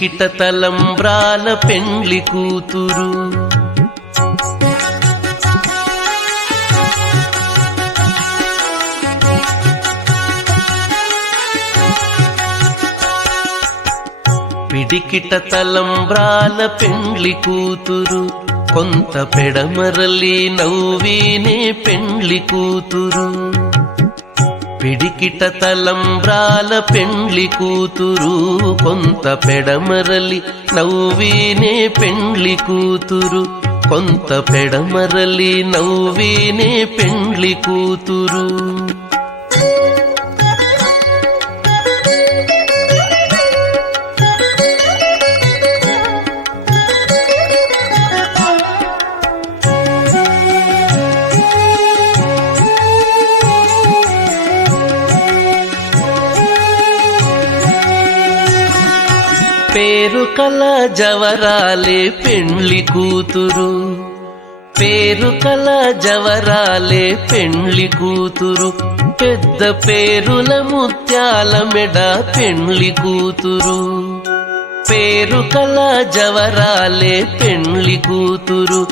పిడికిట తలంబ్రాల పెండ్లి కూతురు. పిడికిట తలంబ్రాల పెండ్లి కూతురు, కొంత పెడమరలి నవ్వీనే పెండ్లి కూతురు. పిడికిట తలంబ్రాల పెండ్లి కూతురు, కొంత పెడమరలి నవ్వీనే పెండ్లి కూతురు. కొంత పెడమరలి నవ్వీనే పెండ్లి కూతురు. పేరు కల జవరాలే పెండ్లి కూతురు. పేరు కల జవరాలే పెండ్లి కూతురు. పెద్ద పేరుల ముత్యాల మెడ పెండ్లి కూతురు. పేరు కల జవరాలే పెండ్లి కూతురు.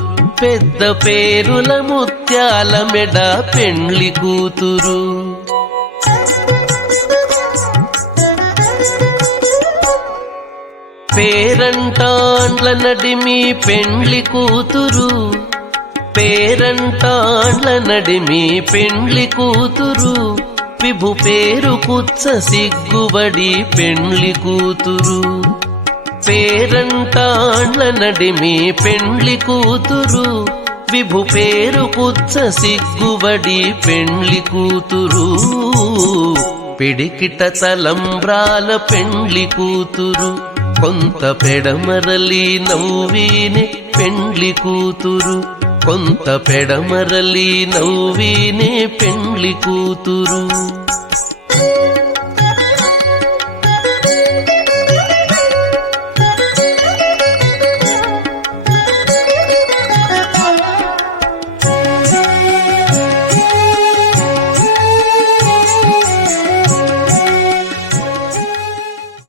పెద్ద పేరుల ముత్యాల మెడ పెండ్లి కూతురు. పేరంటాండ్ల నడిమి పెండ్లి కూతురు. పేరంటాండ్ల నడిమి పెండ్లి కూతురు. విభు పేరు కుచ్చ సిగ్గుబడి పెండ్లి కూతురు. పేరంటాండ్ల నడిమి పెండ్లి కూతురు. విభు పేరు కుచ్చ సిగ్గుబడి పెండ్లి కూతురు. పిడికిట తలంబ్రాల పెండ్లి కూతురు, కొంత పెడమరలి నవ్వీనే పెండ్లి కూతురు. కొంత పెడమరలి నవ్వీనే పెండ్లి కూతురు.